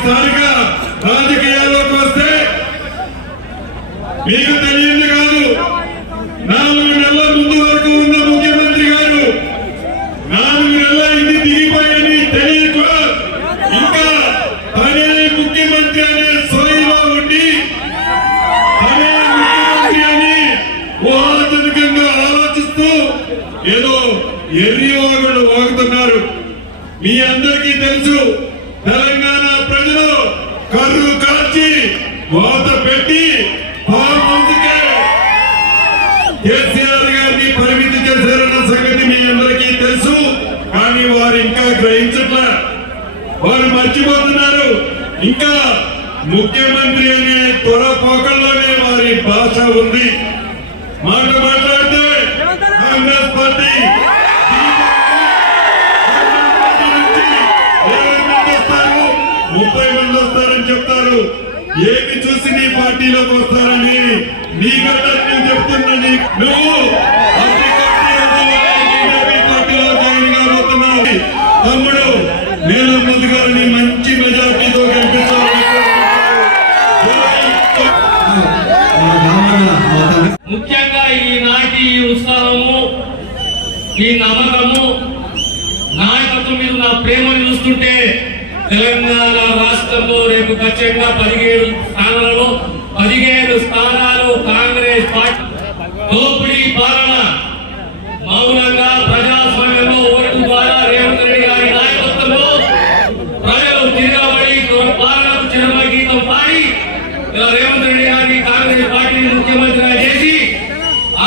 ఇక స్థానిక రాజకీయాల్లోకి వస్తే మీకు తెలియంది కాదు. నాలుగు నెలల ముందు వరకు ఉన్న ముఖ్యమంత్రి గారు నాలుగు నెలల ఇది దిగిపోయని తెలియక ఇంకా తనే ముఖ్యమంత్రి అనే సోయిలో ఉండి తనే ముఖ్యమంత్రి అని ఊహాజనకంగా ఆలోచిస్తూ ఏదో ఎర్రి వాగుతున్నారు. మీ అందరికీ తెలుసు తెలంగాణ ప్రజలు కర్రు కాల్చి వాత పెట్టి కేసీఆర్ గారిని పరిమితి చేశారన్న సంగతి మీ అందరికీ తెలుసు కానీ వారు ఇంకా గ్రహించట్ల. వారు మర్చిపోతున్నారు. ఇంకా ముఖ్యమంత్రి అనే త్వరపోకల్లోనే వారి భాష ఉంది. మాట మాట ఏమి చూసి నీ పార్టీలోకి వస్తారని నీ గడ్డ నేను చెప్తున్నా నువ్వు పార్టీలో జాయిన్ కాబోతున్నావు. తమ్ముడు నేను ముందుగారిని మంచి మెజార్టీతో గెలిపించాలని ముఖ్యంగా ఈనాటి ఈ ఉత్సాహము ఈ నమ్మకము నాయకత్వం మీద నా ప్రేమను చూస్తుంటే తెలంగాణ రాష్ట్రంలో రేపు ఖచ్చితంగా పదిహేడు స్థానాలలో పదిహేడు స్థానాలు కాంగ్రెస్ పార్టీ దోపిడీ పాలన. మౌనంగా ప్రజాస్వామ్యంలో ఓటు ద్వారా రేవంత్ రెడ్డి గారి నాయకత్వంలో ప్రజలు తిరగబడి పాలనకు చిరమ గీతం పాడి రేవంత్ రెడ్డి గారిని కాంగ్రెస్ పార్టీని ముఖ్యమంత్రిగా చేసి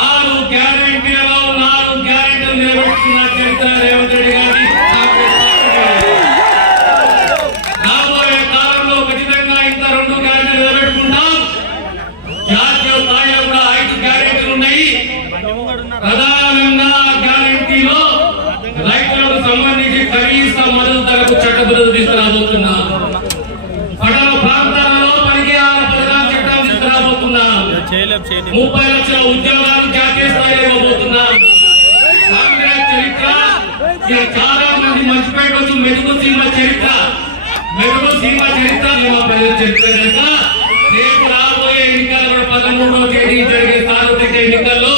ఆరు గ్యారంటీలలో నాలుగు గ్యారంటీలు నిలబెట్టుకున్న చరిత్ర రేవంత్ రెడ్డి గారిని కాంగ్రెస్ పార్టీకి. రాబోయే కాలంలో ఖచ్చితంగా ఇంకా రెండు గ్యారెంటీలు నిలబెట్టుకుంటాం జాతీయ స్థాయిలో కూడా ఐదు గ్యారెంటీలు ఉన్నాయి ప్రధానంగా గ్యారెంటీలో రైతులకు సంబంధించి కనీస మద్దతు ధరకు చట్టబద్ధత తీసుకురాబోతున్నాం పడవ ప్రాంతాలలో పనికి పథకాలు చట్టం తీసుకురాబోతున్నాం చేయలేం చేయలేం ముప్పై లక్షల ఉద్యోగాలు జాతీయ స్థాయిలో ఇవ్వబోతున్నాం కాంగ్రెస్ చరిత్ర చాలా మంది మర్చిపోయవచ్చు మెరుగు సీమ చరిత్ర. మెరుగు సీమ చరిత్ర ప్రజల చరిత్ర కనుక రేపు రాబోయే ఎన్నికల్లో పదమూడవ తేదీ జరిగే సార్వత్రిక ఎన్నికల్లో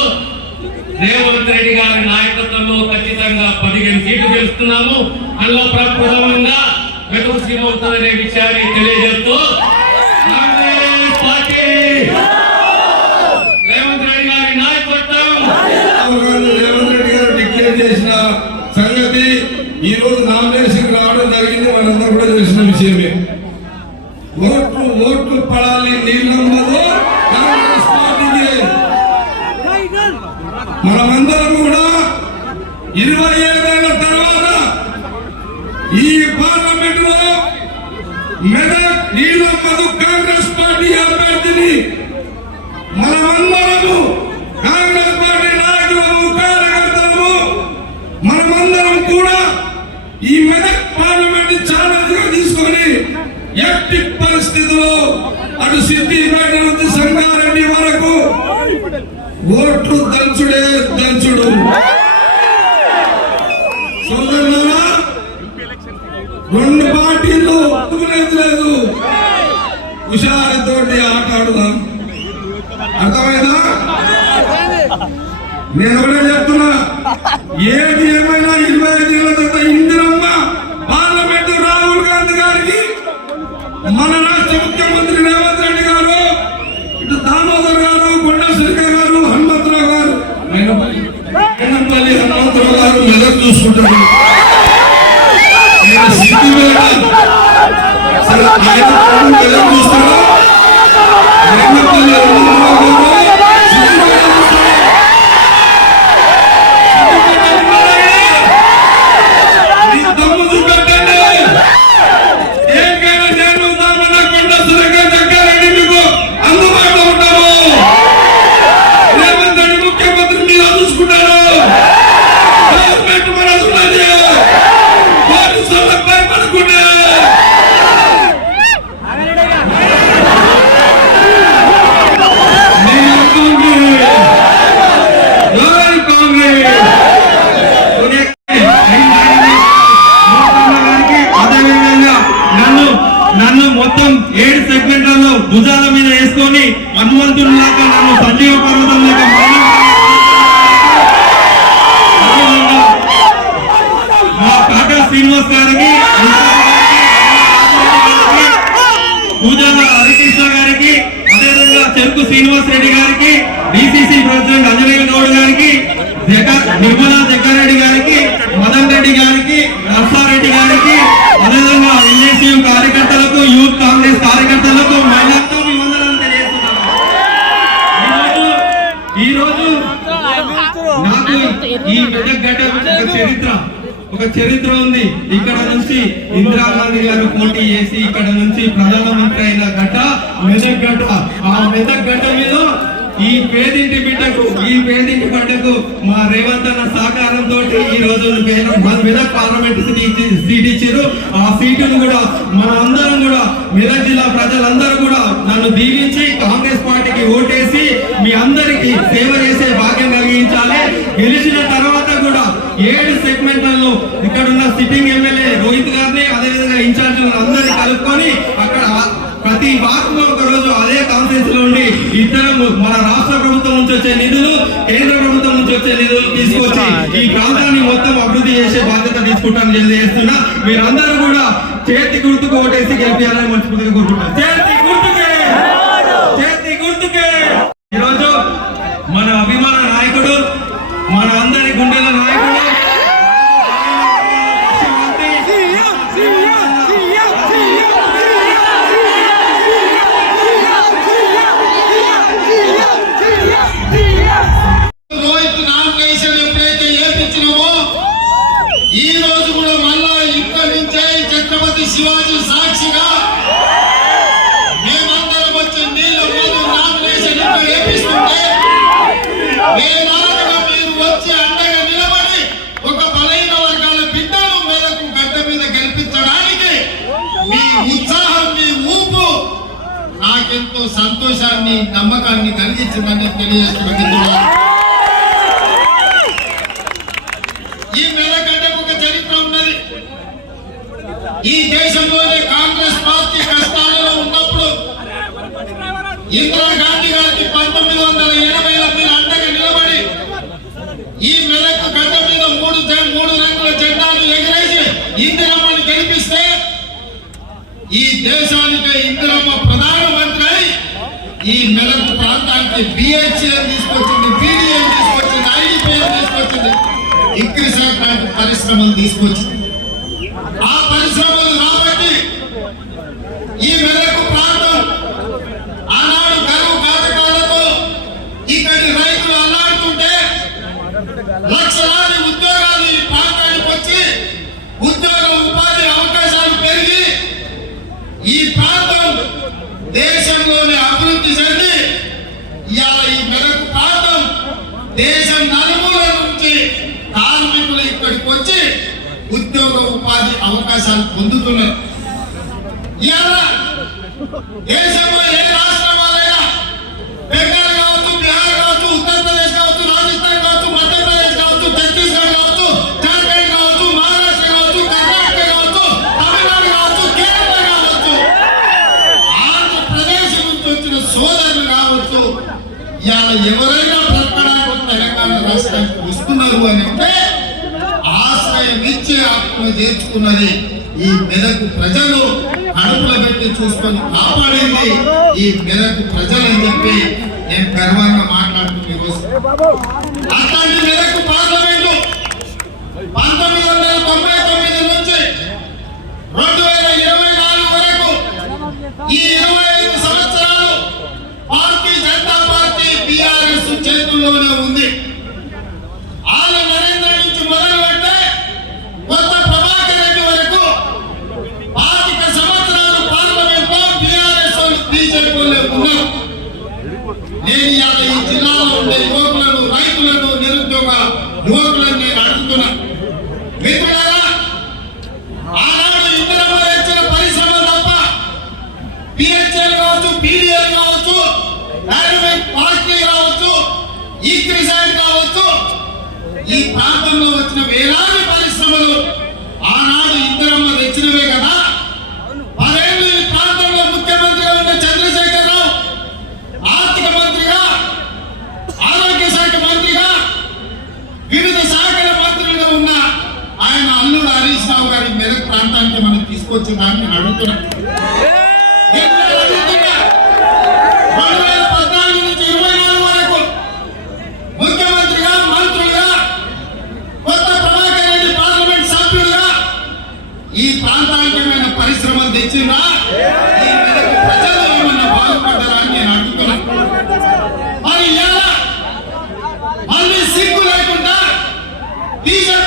రేవంత్ రెడ్డి గారి నాయకత్వంలో ఖచ్చితంగా పదిహేను సీట్లు గెలుస్తున్నాము. అందులో ప్రప్రథమంగా మెరుగు సీమ అవుతుందనే విషయాన్ని తెలియజేస్తూ కాంగ్రెస్ పార్టీ రేవంత్ రెడ్డి గారి నాయకత్వం రాహుల్ గాంధీ రేవంత్ రెడ్డి గారు డిక్లేర్ చేసిన సంగతి ఈ రోజు నామినేషన్ రావడం జరిగింది మనందరూ కూడా తెలిసిన పార్లమెంట్ చాలా గా తీసుకొని ఎట్టి పరిస్థితుల్లో అటు సిద్ధి నుంచి సంగారెడ్డి వరకు ఓట్లు దంచుడే దంచుడు. రెండు పార్టీలు ఒప్పుకునేది లేదు. హుషారుతోటి ఆట ఆడుదాం. అర్థమైందా? నేను కూడా చెప్తున్నా ఏది ఏమైనా ఇరవై ఐదు ఏళ్ళ తర్వాత ఇందిరమ్మ చూసుకుంటాడు మెదక్ చూస్తారా ఒక చరిత్ర ఉంది. ఇక్కడ నుంచి ఇందిరాగాంధీ గారు పోటీ చేసి ఇక్కడ నుంచి ప్రధానమంత్రి అయిన గడ్డ మెదక్ గడ్డ ఆ మెదక్ గడ్డ మీద ఈ పేదింటి బిడ్డకు ఈ పేదింటి బిడ్డకు మా రేవంత్ అన్న సహకారంతో ఈ రోజు మెదక్ పార్లమెంట్ సీట్ సీట్ ఇచ్చారు ఆ సీటును కూడా మన అందరం కూడా మెదక్ జిల్లా ప్రజలందరూ కూడా నన్ను దీవించి కాంగ్రెస్ పార్టీకి ఓటేసి మీ అందరికి సేవ చేసే భాగ్యం కలిగించాలి. గెలిచిన తర్వాత కూడా ఏడు సెగ్మెంట్లలో ఇక్కడ ఉన్న సిట్టింగ్ ఎమ్మెల్యే రోహిత్ గారిని అదేవిధంగా ఇన్ఛార్జీలను అందరినీ కలుపుకొని అక్కడ ప్రతి వారంలో ఒక రోజు అదే కాన్ఫరెన్స్లో ఉండి ఇద్దరం మన రాష్ట్ర ప్రభుత్వం నుంచి వచ్చే నిధులు కేంద్ర ప్రభుత్వం నుంచి వచ్చే నిధులు తీసుకొచ్చి ఈ ప్రాంతాన్ని మొత్తం అభివృద్ధి చేసే బాధ్యత తీసుకుంటాను తెలియజేస్తున్నా. మీరందరూ కూడా చేతి గుర్తుకు ఓటేసి గెలిపించాలని మనస్ఫూర్తిగా కోరుకుంటున్నాను. చేతి గుర్తుకే! చేతి గుర్తుకే! శివాజీ సాక్షిగా మేమందరం వచ్చి నీళ్ళ మీరు నామినేషన్ వేపిస్తుంటే ఏపిస్తుంటే మీరు వచ్చి అండగా నిలబడి ఒక బలైన వర్గాల బిడ్డను మేరకు గడ్డ మీద గెలిపించడానికి మీ ఉత్సాహం మీ ఊపు నాకెంతో సంతోషాన్ని నమ్మకాన్ని కలిగించిందని తెలియజేస్తున్నాను ఈ మెల్లగడ్డకు ఒక చరిత్ర ఉన్నది. ఈ దేశంలో కాంగ్రెస్ పార్టీ కష్టాలలో ఉన్నప్పుడు ఇందిరాగాంధీ గారికి పంతొమ్మిది వందల ఎనభైలో మీరు అండగా నిలబడి ఈ మెలకు గడ్డ మీద మూడు మూడు రంగుల జెండాలు ఎగిరేసి ఇందిరమ్మని గెలిపిస్తే ఈ దేశానికి ఇందిరమ్మ ప్రధానమంత్రి అయి ఈ మెలకు ప్రాంతానికి బిహెచ్ఎల్ తీసుకొచ్చింది బీడీఎల్ తీసుకొచ్చింది ఐడిపిఎల్ తీసుకొచ్చింది ఇక్రిసాట్ పరిశ్రమలు తీసుకొచ్చింది. ఆ పరిశ్రమలు రాబట్టి ఈ మెలకు ప్రాంతం ఆనాడు కరువు కాటకాలతో ఇక్కడి రైతులు అల్లాడుతుంటే లక్షలాది ఉద్యోగాలు ఈ ప్రాంతానికి వచ్చి ఉద్యోగ ఉపాధి అవకాశాలు పెరిగి ఈ ప్రాంతం దేశంలోని అభివృద్ధి చెంది ఇవాళ ఈ మెదక్ ప్రాంతం దేశం నలుమూల నుంచి కార్మికులు ఇక్కడికి వచ్చి ఉద్యోగ ఉపాధి అవకాశాలు పొందుతున్నారు. ఇవాళ దేశంలో ఏ రాష్ట్రం వాళ్ళైనా ఆత్మ చేర్చుకున్నది ఈ మెదకు ప్రజలు కడుపులో పెట్టి చూసుకొని కాపాడింది ఈ మెదకు ప్రజలని చెప్పి నేను గర్వంగా మాట్లాడుతున్న అట్లాంటి మెదకు పార్లమెంటు పంతొమ్మిది వందల తొంభై తొమ్మిది నుంచి రెండు వేల ఇరవై నాలుగు వరకు ఈ ఇరవై ఐదు సంవత్సరాలు భారతీయ జనతా పార్టీ బీఆర్ఎస్ చేతుల్లోనే ఉంది. ప్రాంతంలో వచ్చిన వేలాది పరిశ్రమలు ఆనాడు ఇద్దరమ్మ తెచ్చినవే కదా. పదేళ్ళు ప్రాంతంలో ముఖ్యమంత్రిగా ఉన్న చంద్రశేఖర్ రావు ఆర్థిక మంత్రిగా ఆరోగ్య శాఖ మంత్రిగా వివిధ శాఖల మంత్రులుగా ఉన్న ఆయన అల్లుడు హరీష్ రావు గారి మెదక్ ప్రాంతానికి మనం తీసుకొచ్చిందాన్ని అడుగుతున్నాం. బీజేపీ బీఆర్ఎస్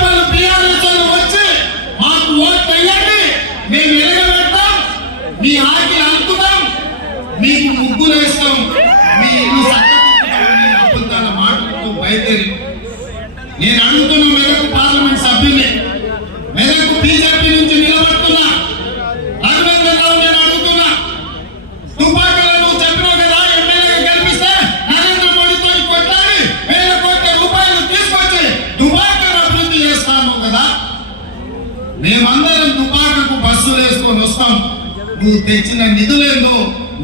నువ్వు తెచ్చిన నిధులేదో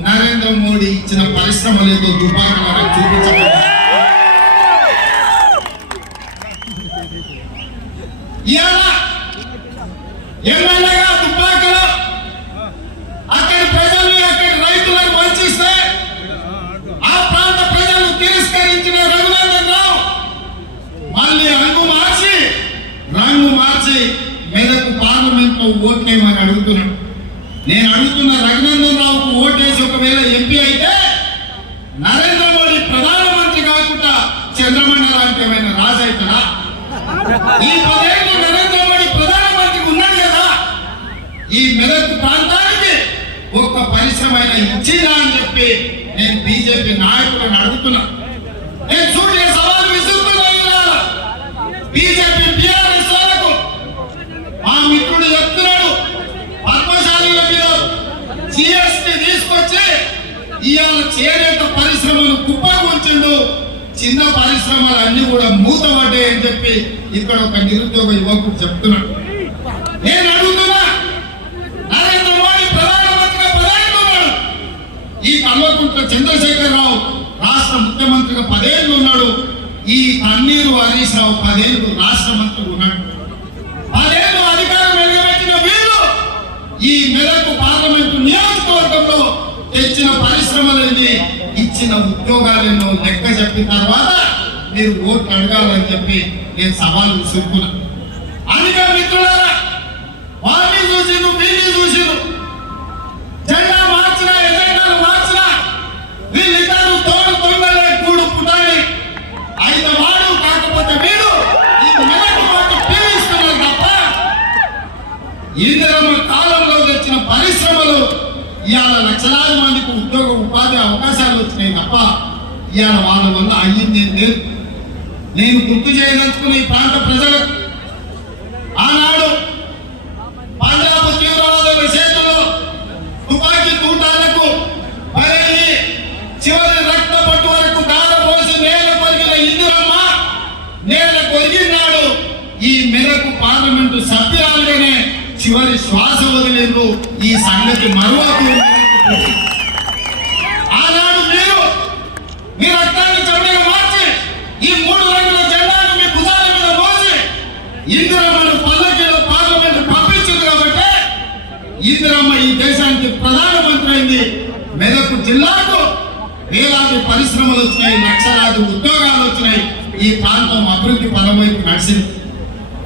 నరేంద్ర మోడీ ఇచ్చిన పరిశ్రమలేదో తుపాకులను చూపించగలరు ఇవాళ ఎమ్మెల్యేగా తుపాకులు అక్కడి ప్రజల్ని అక్కడి రైతులను వంచిస్తే ఆ ప్రాంత ప్రజలు తిరస్కరించిన రఘునందన్ రావు మళ్ళీ రంగు మార్చి రంగు మార్చి మెదక్ పార్లమెంట్లో ఓట్లేమని అడుగుతున్నాడు నేను రఘునందన్ రావుకు ఓటేసి ఒకవేళ ఎంపీ అయితే నరేంద్ర మోడీ ప్రధానమంత్రి కాకుండా చంద్రమండలానికి ఏమైనా రాజు అవుతాడా ఈ పదేళ్ళు నరేంద్ర మోడీ ప్రధానమంత్రి ఉన్నాడు కదా. ఈ మెదక్ ప్రాంతానికి ఒక్క పరిశ్రమ ఇచ్చిందా అని చెప్పి నేను బీజేపీ నాయకులను అడుగుతున్నా. నేను సూర్య సవాలు విసురుతున్నా ఇవాళ. బీజేపీ బీఆర్ఎస్ వాళ్ళకు మా మిత్రుడు చెప్తున్నాడు పద్మశాలీల మీద జిఎస్టీ తీసుకొచ్చి ఇవాళ చేనేత పరిశ్రమలు కుప్పకుంచిండు చిన్న పరిశ్రమలు అన్ని కూడా మూతపడ్డాయని చెప్పి ఇక్కడ ఒక నిరుద్యోగ యువకుడు చెప్తున్నాడు. నేను అడుగుతున్నా నరేంద్ర మోడీ ప్రధానమంత్రిగా ప్రధానమన్నాడు ఈ కల్వకుంట్ల చంద్రశేఖరరావు రాష్ట్ర ముఖ్యమంత్రిగా పదేళ్ళు ఉన్నాడు ఈ కన్నీరు హరీష్ రావు పదేళ్ళు రాష్ట్ర మంత్రి ఉన్నాడు. పదేళ్ళు అధికారం వెలుగబెట్టిన వీళ్ళు ఈ మెదక్ పార్లమెంటు నియోజకవర్గంలో తెచ్చిన పరిశ్రమలన్నీ ఇచ్చిన ఉద్యోగాలను లెక్క చెప్పిన తర్వాత మీరు ఓట్లు అడగాలని చెప్పి నేను సవాల్ విసురుకున్నా. అందుకే మిత్రులారా వారిని చూసి నువ్వు వీళ్ళని చూసి జెండా మార్చినా ఎజెండాలు మార్చినా వీళ్ళిద్దరు తోడు తొందరలే కూడు పుట్టాలి. అయితే వాడు కాకపోతే వీడు ఈ మెదకు మాట పీడిస్తున్నారు తప్ప ఇందిరమ్మ కాలంలో తెచ్చిన పరిశ్రమలు ఇవాళ లక్షలాది మందికి ఉద్యోగ ఉపాధి అవకాశాలు వచ్చినాయి తప్ప ఇవాళ వాళ్ళ వల్ల అయ్యింది ఏం లేదు. నేను గుర్తు చేయదలుచుకున్న ఈ ప్రాంత ప్రజలకు ఆనాడు పంజాబ్ తీవ్రవాదుల చేతిలో తుపాకీ తూటాలకు బలయ్యి చివరి రక్త పట్టు వరకు దారపోసి నేల కొరిగిన ఇందురమ్మ నేల కొరిగినాడు. ఈ మేరకు పార్లమెంటు సభ్యురాలుగానే చివరి శ్వాస వదిలేదు ఈ సంగతి మరువకు ఆనాడు మీరు మీ రక్తాన్ని చెడ్డగా మార్చి ఈ మూడు రంగుల జెండాను మీ భుజాల మీద మోసి ఇందిరమ్మను పల్లకిలో పార్లమెంట్ పంపించింది కాబట్టి ఇందిరమ్మ ఈ దేశానికి ప్రధానమంత్రి అయింది. మెదక్ జిల్లాకు వేలాది పరిశ్రమలు వచ్చినాయి లక్షలాది ఉద్యోగాలు వచ్చినాయి. ఈ ప్రాంతం అభివృద్ధి పదం వైపు నడిచింది.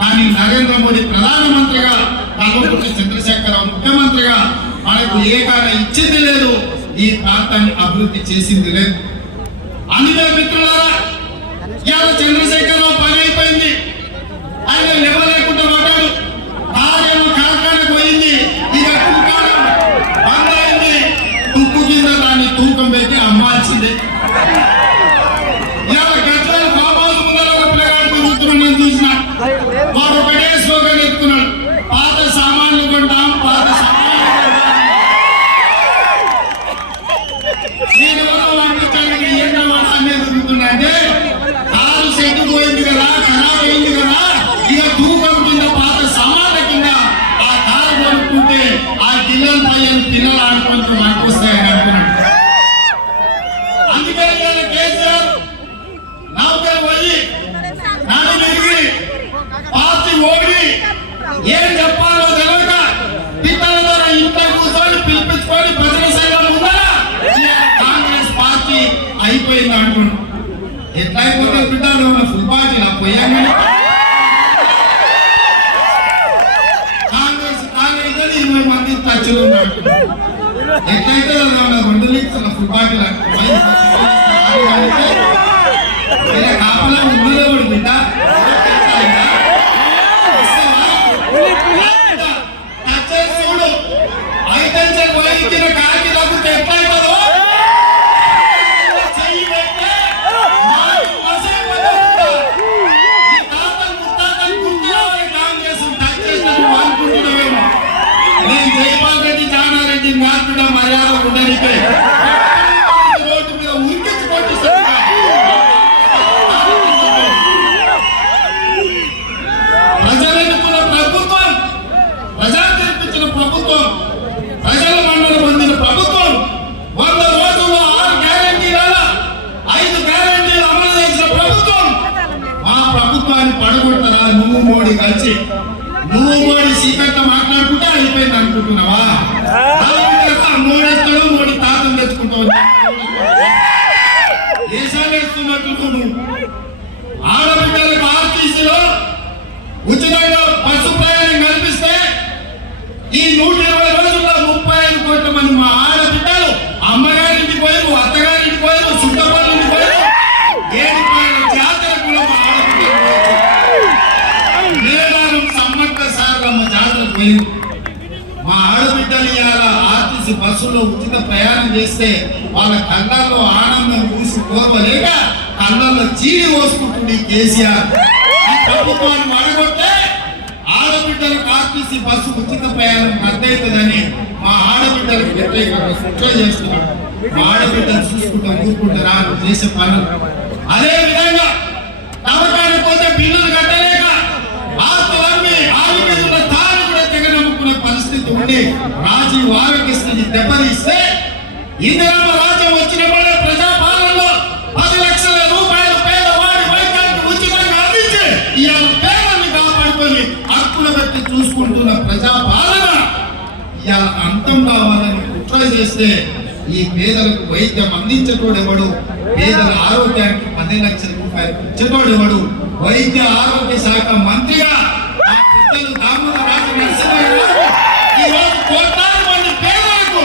కానీ నరేంద్ర మోడీ ప్రధానమంత్రిగా కల్వకుంట్ల చంద్రశేఖరరావు ముఖ్యమంత్రిగా మనకు ఏ కారణం ఇచ్చింది లేదు. ఈ ప్రాంతాన్ని అభివృద్ధి చేసింది లేదు. అందుకే మిత్రులారా ఇవాళ చంద్రశేఖరరావు పని అయిపోయింది. ఆయన లేవలేకుండా పడ్డాడు భార్యను కార్ఖానకు పోయింది. ఇక బంద్ అయింది. తుక్కు కింద దాన్ని తూకం పెట్టి అమ్మాల్సిందే. పిల్లలు అందుకని నాకే పోయి పార్టీ ఓడి ఏం చెప్పాలో ద్వారా ఇంట్లో కూర్చొని పిలిపించుకొని కాంగ్రెస్ పార్టీ అయిపోయింది అనుకున్నాను. ఎట్లా అయిపోతే బిడ్డ నువ్వు ఎట్లయితే నా రెండు లీటర్ల ఫుల్ బాటిల్ కాపలా కూడా బిడ్డ అయితే పోయించిన కాకి తగ్గితే ఎట్లయితుందో మర్యాద రోడ్డు మీద ఉరికించి కొట్టిస్తున్నా. ప్రజలు ప్రభుత్వం ప్రజా తీర్పిచ్చిన ప్రభుత్వం ప్రజల మండలి పొందిన ప్రభుత్వం వంద రోజుల్లో ఆరు గ్యారంటీల ఐదు గ్యారంటీలు అమలు చేసిన ప్రభుత్వం ప్రభుత్వాన్ని పడగొట్టరా నువ్వు మోడీ కలిసి నువ్వు మోడీ సీకట్ట మాట్లాడుకుంటే అయిపోయింది అనుకుంటున్నావా తాతం తెచ్చుకుంటావు దేశాలు ఆడబిడ్డలకు ఆర్టీసీలో ఉచితంగా బస్సు ప్రయాణం కల్పిస్తే ఈ నూట ఇరవై రోజుల్లో ముప్పై ఐదు కోట్ల మంది మా ఆడబిడ్డలు అమ్మగారింటికి పోయారు అత్తగారింటికి పోయారు చుట్టపల్లింటికి పోయారు ఏడు జాతర కూడా మా ఆడబిడ్డలు సమ్మక్క సార్లమ్మ జాతరకు పోయారు ఆర్టీసీ బస్సులో ఉచిత ప్రయాణం చేస్తే వాళ్ళ కళ్ళల్లో ఆనందం చూసి కోరవలేక కళ్ళల్లో చీడి పోసుకుంటుంది కేసీఆర్. ఈ ప్రభుత్వాన్ని మడగొట్టే ఆడబిడ్డలకు ఆర్టీసీ బస్సు ఉచిత ప్రయాణం రద్దవుతుందని మా ఆడబిడ్డలకు వ్యతిరేకంగా కుట్ర చేస్తున్నాడు మా ఆడబిడ్డలు చూసుకుంటాం ఊరుకుంటారా చేసే పనులు అదే విధంగా ఉండి రాజీవ్ ఆరోగ్యశ్రీ దెబ్బతీస్తే ఇందిరమ్మ రాజ్యం వచ్చినప్పుడే ప్రజాపాలనలో పది లక్షల రూపాయలు పేదవాడి వైద్యానికి ఉచితంగా అందించి ఇవాళ పేదల్ని కాపాడుకొని హక్కులు పెట్టి చూసుకుంటున్న ప్రజాపాలన ఇవాళ అంతం కావాలని కుట్ర చేస్తే ఈ పేదలకు వైద్యం అందించేటోడు ఎవడు? పేదల ఆరోగ్యానికి పది లక్షల రూపాయలు ఇచ్చేటోడు ఎవడు? వైద్య ఆరోగ్య శాఖ మంత్రిగా ఆ పెద్దలు దామోదర రాజు నరసింహయ్య గారు ఈ రోజు కోట్లాది మంది పేదలకు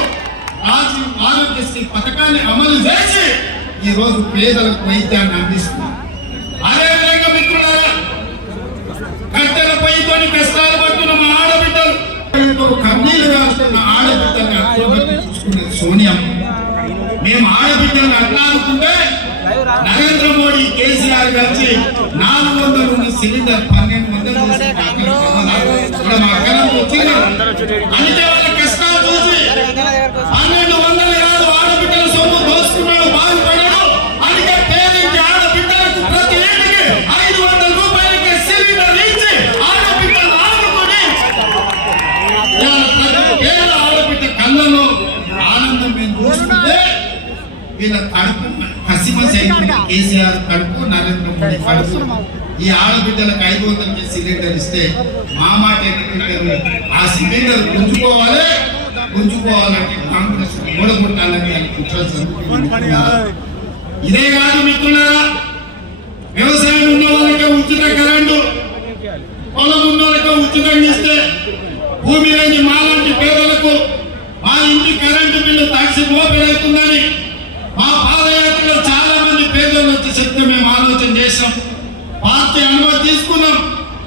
రాజీవ్ ఆరోగ్యశ్రీ పథకాన్ని అమలు చేసి ఈ రోజు పేదలకు వైద్యాన్ని అందిస్తుంది. అదేవిధంగా మిత్రులారా కట్టెల పైతోని కష్టాలు పడుతున్న మా ఆడబిడ్డలు కన్నీళ్ళు కాస్తున్న ఆడబిడ్డల్ని అర్థం చూసుకునేది సోనియా. మేము ఆడబిడ్డలను అట్లాడుకుంటే నరేంద్ర మోడీ కేసీఆర్ కలిసి నాలుగు వందలు ఉన్న సిలిండర్ పన్నెండు వందలు చేసి మా అక్కలకు మా అక్కలకు వచ్చింది. అందుకే కేసీఆర్ కడుపు నరేంద్ర మోడీ కడుపు ఈ ఆడబిడ్డలకు ఐదు వందలకి సిలిండర్ ఇస్తే మా మాట ఆ సిలిండర్ గుంజుకోవాలి గుంజుకోవాలంటే కాంగ్రెస్ ఓడగొట్టాలని జరుగుతుంది. ఇదే కాదు మిత్రులారా వ్యవసాయం ఉన్న వాళ్ళకే ఉచిత కరెంటు పొలం ఉన్న వాళ్ళకే ఉచితంగా ఇస్తే భూమి లేని మాలాంటి పేదలకు మా ఇంటి కరెంటు బిల్లు తాక్షి మోపెడవుతుందని మా పాదయాత్రలో చాలా మంది పేదలు వచ్చి చెప్తే మేము ఆలోచన చేసాం పార్టీ అనుమతి తీసుకున్నాం.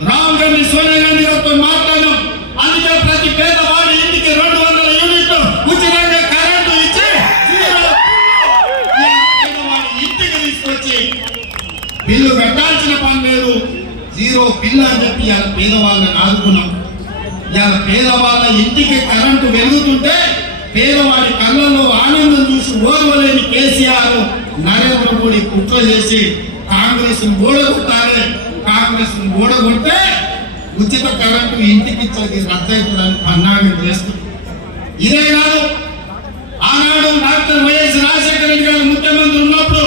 రాహుల్ గాంధీ సోనియా గాంధీ గారితో మాట్లాడాం. అందుకే ప్రతి పేదవాడి ఇంటికి రెండు వందల యూనిట్లు ఉచితంగా కరెంటు ఇచ్చి పేదవాడి ఇంటికి తీసుకొచ్చి బిల్లు కట్టాల్సిన పని లేదు. జీరో బిల్లు అని చెప్పి పేదవాళ్ళని ఆదుకున్నాం. ఇలా పేదవాళ్ళ ఇంటికి కరెంటు వెలుగుతుంటే పేదవాడి కళ్ళల్లో ఆనందం చూసి ఓర్వలేని కేసీఆర్ నరేంద్ర మోడీ కుట్ర చేసి కాంగ్రెస్ ఓడగొట్టాలి కాంగ్రెస్ ఓడగొట్టే ఉచిత కరెంటు ఇంటికి ఇచ్చేది రద్దవుతుందని పన్నాగం చేస్తుంది ఇదే కాదు ఆనాడు డాక్టర్ వైఎస్ రాజశేఖర రెడ్డి గారు ముఖ్యమంత్రి ఉన్నప్పుడు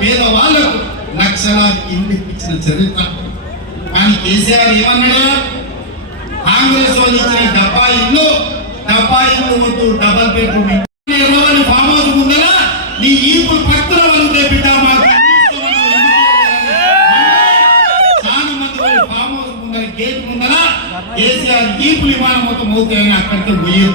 పేదవాళ్ళు లక్షలాది ఇల్లు ఇచ్చిన చరిత్ర. కానీ కేసీఆర్ ఏమన్నాడా? కాంగ్రెస్ వాళ్ళు ఇచ్చిన డబ్బా ఇల్లు డబ్బా ఇల్లు వద్దు డబల్ బెడ్రూమ్ ఇల్లు. ఫామ్ హౌస్ ముందర నీ ఈపు పక్కన వాళ్ళు తెప్పిట చాలా మంది వాళ్ళు ఫామ్ హౌస్ ముందర గేట్ ముందర కేసీఆర్ ఈపులు విమానం మొత్తం అవుతాయని అక్కడితో పోయారు.